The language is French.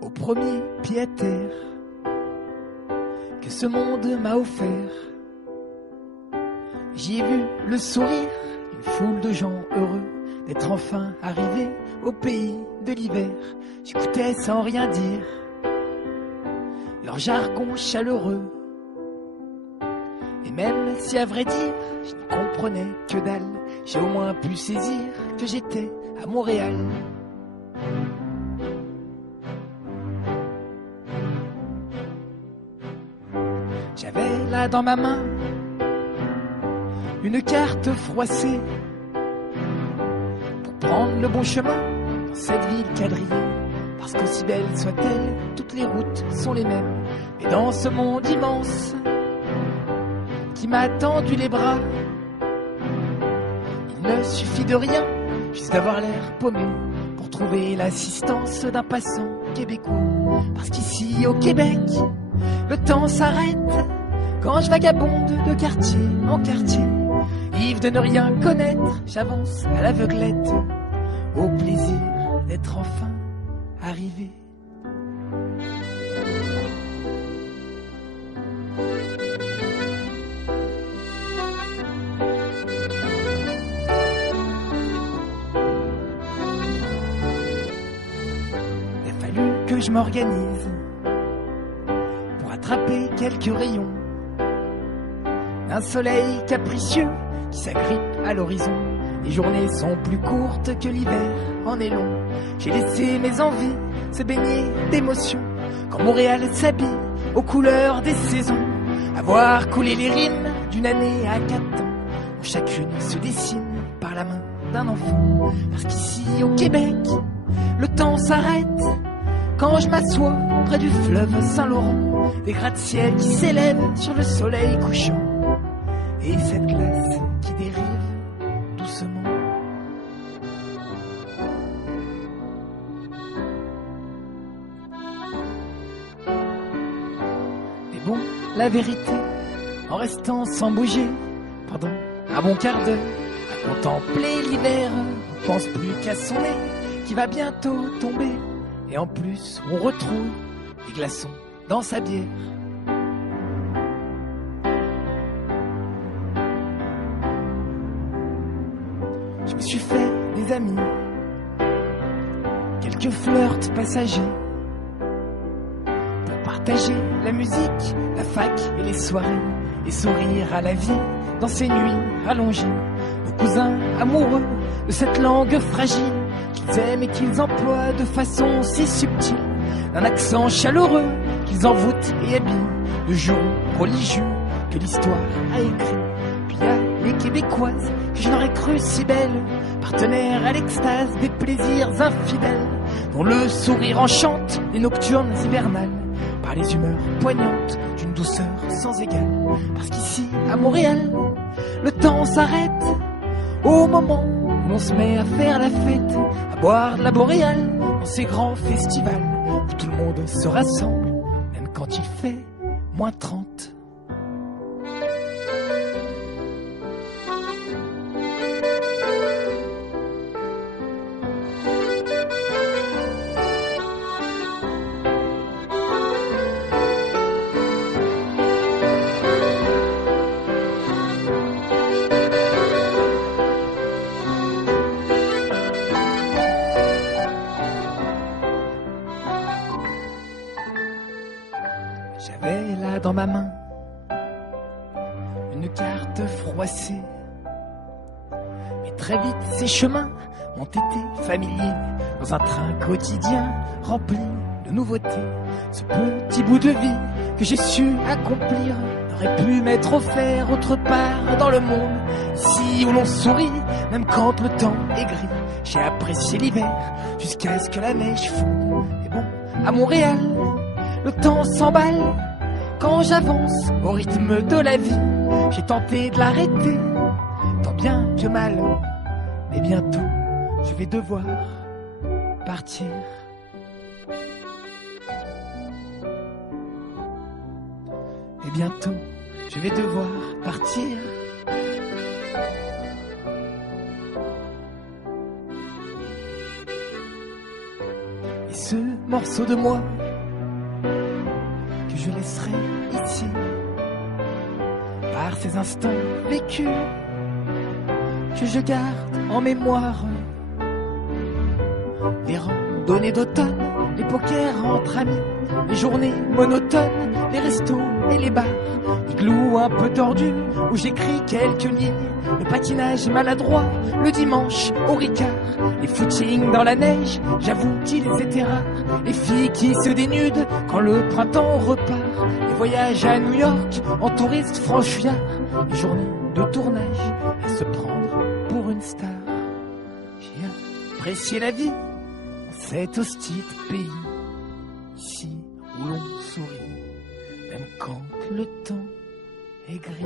au premier pied à terre que ce monde m'a offert. J'y ai vu le sourire d'une foule de gens heureux d'être enfin arrivés au pays de l'hiver. J'écoutais sans rien dire leur jargon chaleureux. Et même si à vrai dire je n'y comprenais que dalle, j'ai au moins pu saisir que j'étais à Montréal. J'avais là dans ma main une carte froissée pour prendre le bon chemin dans cette ville quadrillée. Parce qu'aussi belle soit-elle, toutes les routes sont les mêmes. Mais dans ce monde immense qui m'a tendu les bras, il ne suffit de rien, juste d'avoir l'air paumé pour trouver l'assistance d'un passant québécois. Parce qu'ici au Québec, le temps s'arrête quand je vagabonde de quartier en quartier. Ivre de ne rien connaître, j'avance à l'aveuglette, au plaisir d'être enfin arrivé. Il a fallu que je m'organise pour attraper quelques rayons d'un soleil capricieux qui s'agrippe à l'horizon. Les journées sont plus courtes que l'hiver en est long. J'ai laissé mes envies se baigner d'émotions quand Montréal s'habille aux couleurs des saisons. À voir couler les rimes d'une année à 4 ans, où chacune se dessine par la main d'un enfant. Parce qu'ici au Québec, le temps s'arrête quand je m'assois près du fleuve Saint-Laurent. Des gratte-ciels qui s'élèvent sur le soleil couchant et cette glace qui dérive doucement. Mais bon, la vérité, en restant sans bouger pendant un bon quart d'heure, à contempler l'hiver, on pense plus qu'à son nez qui va bientôt tomber. Et en plus, on retrouve les glaçons dans sa bière. Je me suis fait des amis, quelques flirts passagers, pour partager la musique, la fac et les soirées, et sourire à la vie dans ces nuits rallongées. Nos cousins amoureux de cette langue fragile qu'ils aiment et qu'ils emploient de façon si subtile, d'un accent chaleureux qu'ils envoûtent et habillent de jurons religieux que l'histoire a écrit. Puis il y a les Québécoises que je n'aurais cru si belles, partenaires à l'extase des plaisirs infidèles, dont le sourire enchante les nocturnes hivernales, par les humeurs poignantes d'une douceur sans égale. Parce qu'ici, à Montréal, le temps s'arrête au moment où on se met à faire la fête, à boire de la boréale dans ces grands festivals où tout le monde se rassemble, même quand il fait moins 30. J'avais là dans ma main une carte froissée, mais très vite ces chemins m'ont été familiers dans un train quotidien rempli de nouveautés. Ce petit bout de vie que j'ai su accomplir n'aurait pu m'être offert autre part dans le monde. Ici où l'on sourit, même quand le temps est gris, j'ai apprécié l'hiver jusqu'à ce que la neige fonde. Et bon, à Montréal, le temps s'emballe quand j'avance au rythme de la vie. J'ai tenté de l'arrêter, tant bien que mal, mais bientôt je vais devoir partir. Et bientôt je vais devoir partir. Et ce morceau de moi que je laisserai ici par ces instants vécus que je garde en mémoire. Les randonnées d'automne, les pokers entre amis, les journées monotones, les restos et les bars, igloo un peu tordu où j'écris quelques lignes, le patinage maladroit, le dimanche au Ricard, les footings dans la neige, j'avoue qu'ils étaient rares, les filles qui se dénudent quand le printemps repart, les voyages à New York en touriste franchouillard, les journées de tournage à se prendre pour une star. J'ai apprécié la vie dans cet hostile pays, ici où l'on sourit, même quand le temps est gris.